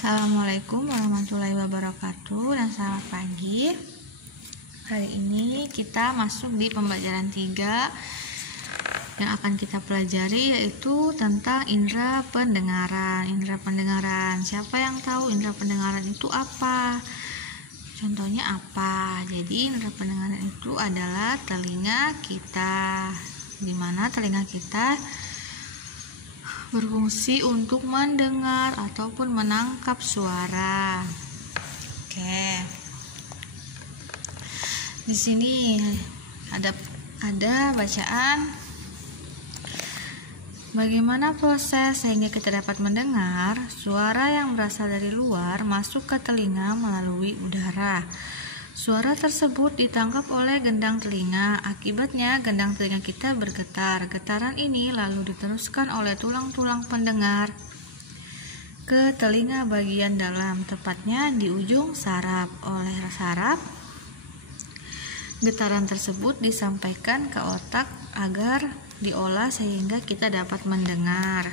Assalamualaikum warahmatullahi wabarakatuh dan selamat pagi. Hari ini kita masuk di pembelajaran 3 yang akan kita pelajari, yaitu tentang indera pendengaran. Indera pendengaran, siapa yang tahu indera pendengaran itu apa? Contohnya apa? Jadi indera pendengaran itu adalah telinga kita, di mana telinga kita berfungsi untuk mendengar ataupun menangkap suara. Oke. Di sini ada bacaan. Bagaimana proses sehingga kita dapat mendengar suara yang berasal dari luar masuk ke telinga melalui udara. Suara tersebut ditangkap oleh gendang telinga. Akibatnya gendang telinga kita bergetar. Getaran ini lalu diteruskan oleh tulang-tulang pendengar ke telinga bagian dalam, tepatnya di ujung saraf. Oleh saraf, getaran tersebut disampaikan ke otak agar diolah sehingga kita dapat mendengar.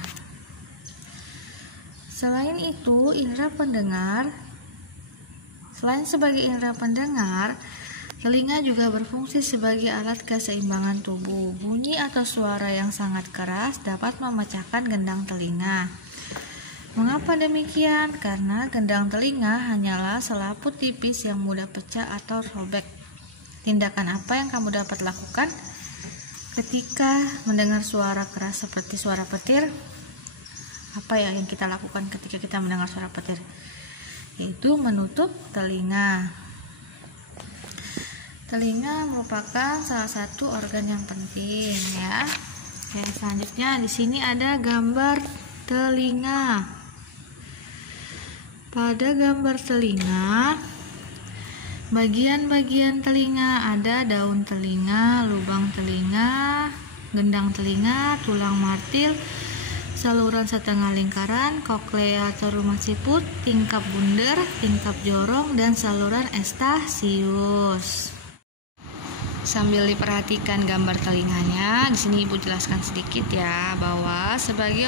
Selain sebagai indera pendengar, telinga juga berfungsi sebagai alat keseimbangan tubuh. Bunyi atau suara yang sangat keras dapat memecahkan gendang telinga. Mengapa demikian? Karena gendang telinga hanyalah selaput tipis yang mudah pecah atau robek. Tindakan apa yang kamu dapat lakukan ketika mendengar suara keras seperti suara petir? Apa ya yang kita lakukan ketika kita mendengar suara petir? Yaitu menutup telinga. Telinga merupakan salah satu organ yang penting, ya. Oke, selanjutnya di sini ada gambar telinga. Pada gambar telinga, bagian-bagian telinga ada daun telinga, lubang telinga, gendang telinga, tulang martil, saluran setengah lingkaran, koklea atau rumah siput, tingkap bundar, tingkap jorong, dan saluran Eustachius. Sambil diperhatikan gambar telinganya, di sini Ibu jelaskan sedikit ya, bahwa sebagai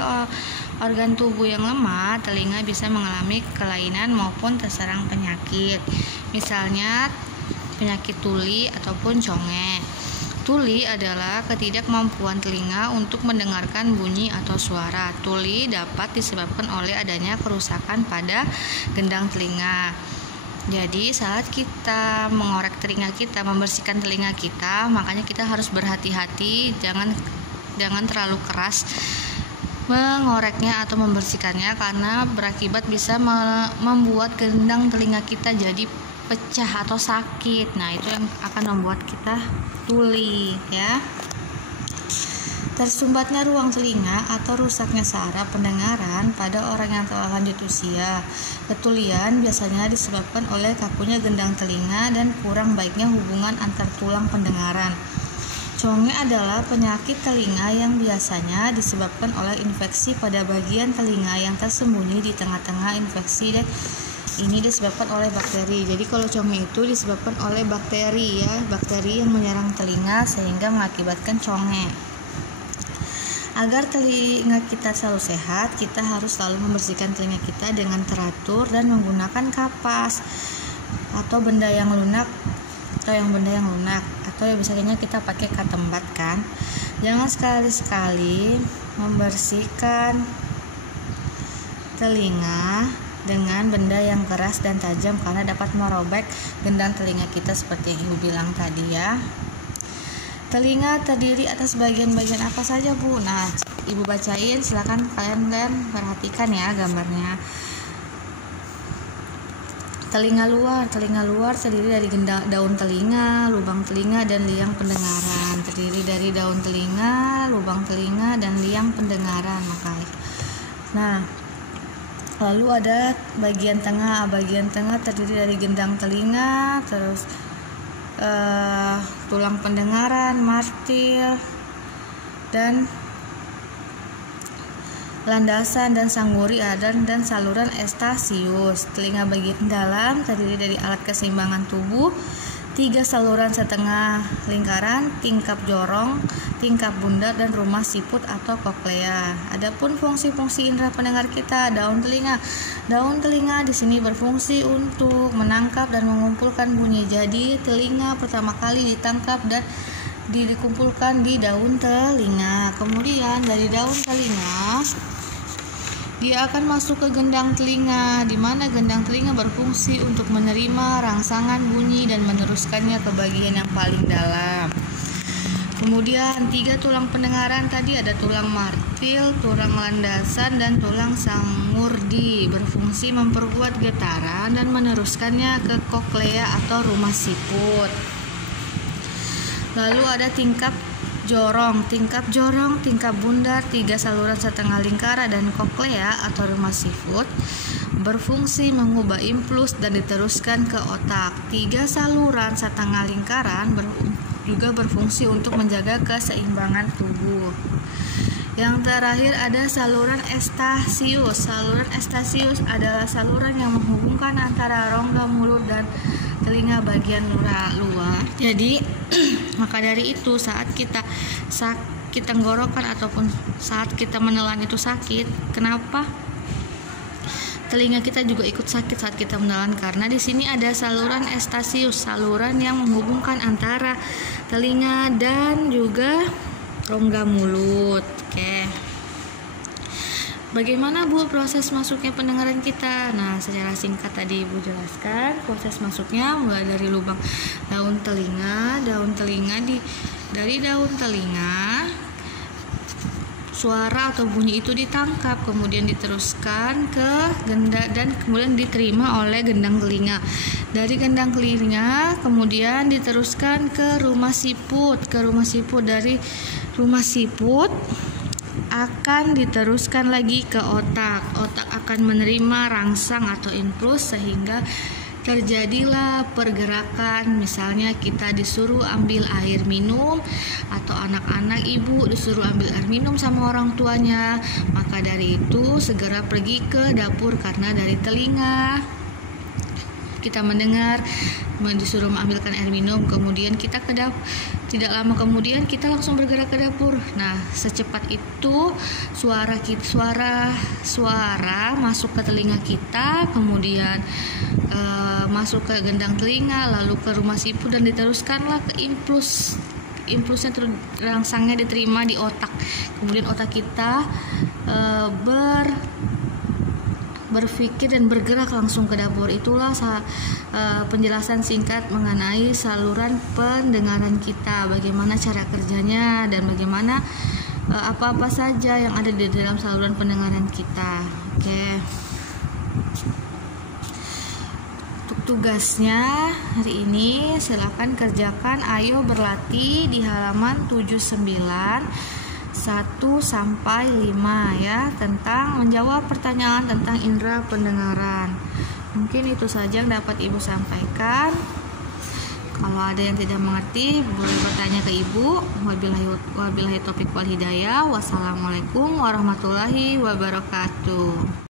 organ tubuh yang lemah, telinga bisa mengalami kelainan maupun terserang penyakit. Misalnya penyakit tuli ataupun conge. Tuli adalah ketidakmampuan telinga untuk mendengarkan bunyi atau suara. Tuli dapat disebabkan oleh adanya kerusakan pada gendang telinga. Jadi saat kita mengorek telinga kita, membersihkan telinga kita, makanya kita harus berhati-hati, jangan terlalu keras mengoreknya atau membersihkannya, karena berakibat bisa membuat gendang telinga kita jadi pecah atau sakit. Nah, itu yang akan membuat kita tuli, ya. Tersumbatnya ruang telinga atau rusaknya saraf pendengaran pada orang yang telah lanjut usia. Ketulian biasanya disebabkan oleh kakunya gendang telinga dan kurang baiknya hubungan antar tulang pendengaran. Conge adalah penyakit telinga yang biasanya disebabkan oleh infeksi pada bagian telinga yang tersembunyi di tengah-tengah infeksi, dan ini disebabkan oleh bakteri. Jadi kalau conge itu disebabkan oleh bakteri, ya, bakteri yang menyerang telinga sehingga mengakibatkan conge. Agar telinga kita selalu sehat, kita harus selalu membersihkan telinga kita dengan teratur dan menggunakan kapas atau benda yang lunak atau yang biasanya kita pakai katembat, kan. Jangan sekali-sekali membersihkan telinga dengan benda yang keras dan tajam karena dapat merobek gendang telinga kita seperti yang Ibu bilang tadi, ya. Telinga terdiri atas bagian-bagian apa saja, Bu? Nah, Ibu bacain, silakan kalian dan perhatikan ya gambarnya. Telinga luar terdiri dari daun telinga, lubang telinga, dan liang pendengaran. Terdiri dari daun telinga, lubang telinga, dan liang pendengaran, makanya. Nah, lalu ada bagian tengah. Bagian tengah terdiri dari gendang telinga, terus tulang pendengaran, martil, dan landasan dan sangguri dan saluran Eustachius. Telinga bagian dalam terdiri dari alat keseimbangan tubuh, 3 saluran setengah lingkaran, tingkap jorong, tingkap bundar, dan rumah siput atau koklea. Adapun fungsi-fungsi indera pendengar kita, daun telinga. Daun telinga di sini berfungsi untuk menangkap dan mengumpulkan bunyi. Jadi telinga pertama kali ditangkap dan dikumpulkan di daun telinga. Kemudian dari daun telinga dia akan masuk ke gendang telinga, di mana gendang telinga berfungsi untuk menerima rangsangan bunyi dan meneruskannya ke bagian yang paling dalam. Kemudian 3 tulang pendengaran tadi ada tulang martil, tulang landasan, dan tulang sangurdi, berfungsi memperkuat getaran dan meneruskannya ke koklea atau rumah siput. Lalu ada tingkap jorong, tingkap bundar, 3 saluran setengah lingkaran, dan koklea atau rumah siput berfungsi mengubah impuls dan diteruskan ke otak. 3 saluran setengah lingkaran juga berfungsi untuk menjaga keseimbangan tubuh. Yang terakhir ada saluran estasius. Saluran estasius adalah saluran yang menghubungkan antara rongga mulut dan telinga bagian luar. Jadi maka dari itu saat kita sakit tenggorokan ataupun saat kita menelan itu sakit, kenapa telinga kita juga ikut sakit saat kita menelan? Karena di sini ada saluran estasius, saluran yang menghubungkan antara telinga dan juga rongga mulut. Oke. Bagaimana Bu proses masuknya pendengaran kita? Nah, secara singkat tadi Ibu jelaskan proses masuknya mulai dari lubang daun telinga. Dari daun telinga suara atau bunyi itu ditangkap, kemudian diteruskan ke gendang dan kemudian diterima oleh gendang telinga. Dari gendang telinga kemudian diteruskan ke rumah siput. Dari rumah siput akan diteruskan lagi ke otak. Otak akan menerima rangsang atau impuls sehingga terjadilah pergerakan. Misalnya kita disuruh ambil air minum atau anak-anak ibu disuruh ambil air minum sama orang tuanya, maka dari itu segera pergi ke dapur karena dari telinga kita mendengar disuruh mengambilkan air minum, kemudian kita ke dapur. Tidak lama kemudian kita langsung bergerak ke dapur. Nah, secepat itu suara masuk ke telinga kita, kemudian masuk ke gendang telinga, lalu ke rumah siput dan diteruskanlah ke impulsnya rangsangnya diterima di otak. Kemudian otak kita berpikir dan bergerak langsung ke dapur. Itulah penjelasan singkat mengenai saluran pendengaran kita, bagaimana cara kerjanya dan bagaimana apa-apa saja yang ada di dalam saluran pendengaran kita. Oke. Untuk tugasnya hari ini silakan kerjakan. Ayo berlatih di halaman 79 1 sampai 5 ya, tentang menjawab pertanyaan tentang indera pendengaran. Mungkin itu saja yang dapat Ibu sampaikan. Kalau ada yang tidak mengerti boleh bertanya ke Ibu. Wabillahi taufiq wal hidayah. Wassalamualaikum warahmatullahi wabarakatuh.